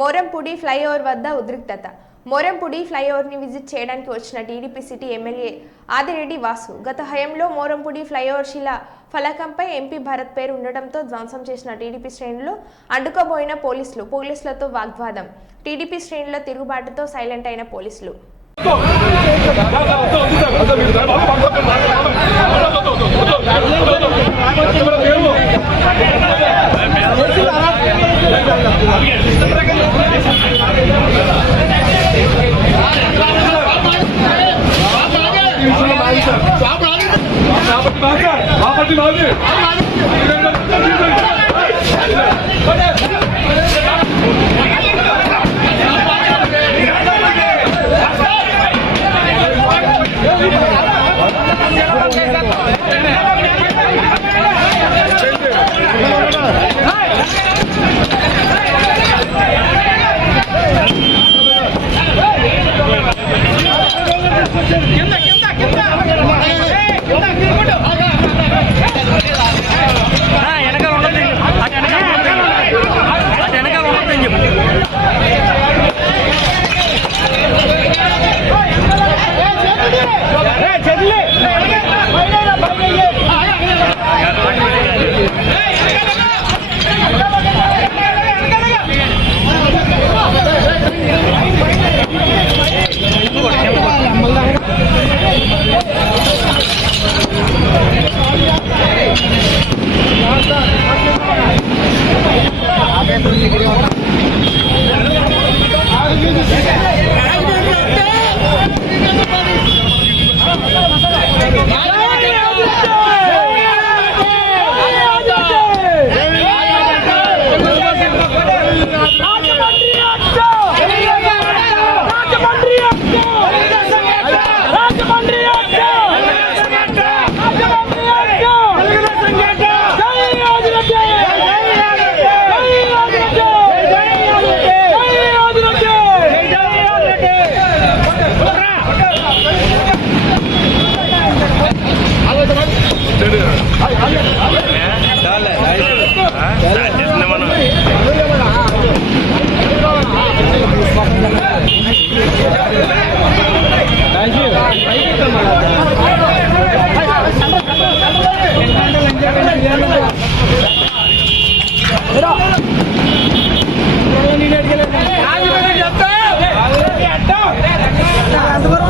Morampudi flyover వద్ద ఉద్రిక్తత. Morampudi ఫ్లైఓవర్ని visit చేయడానికి వచ్చిన TDP city MLA Adireddy Vasu గత హయంలో మోరంపూడి ఫ్లైఓవర్ శిల ఫలకంపై ఎంపీ భరత్ పేరు ఉండటంతో ధ్వంసం చేసిన టీడీపీ శ్రేణులు అడ్డుకోబోయిన పోలీసులు పోలీసులతో వాగ్వాదం. టీడీపీ శ్రేణుల తిరుగుబాటుతో సైలెంట్ అయిన పోలీసులు. आप आगे आप आगे आप आगे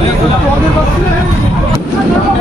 이게또안에막 들.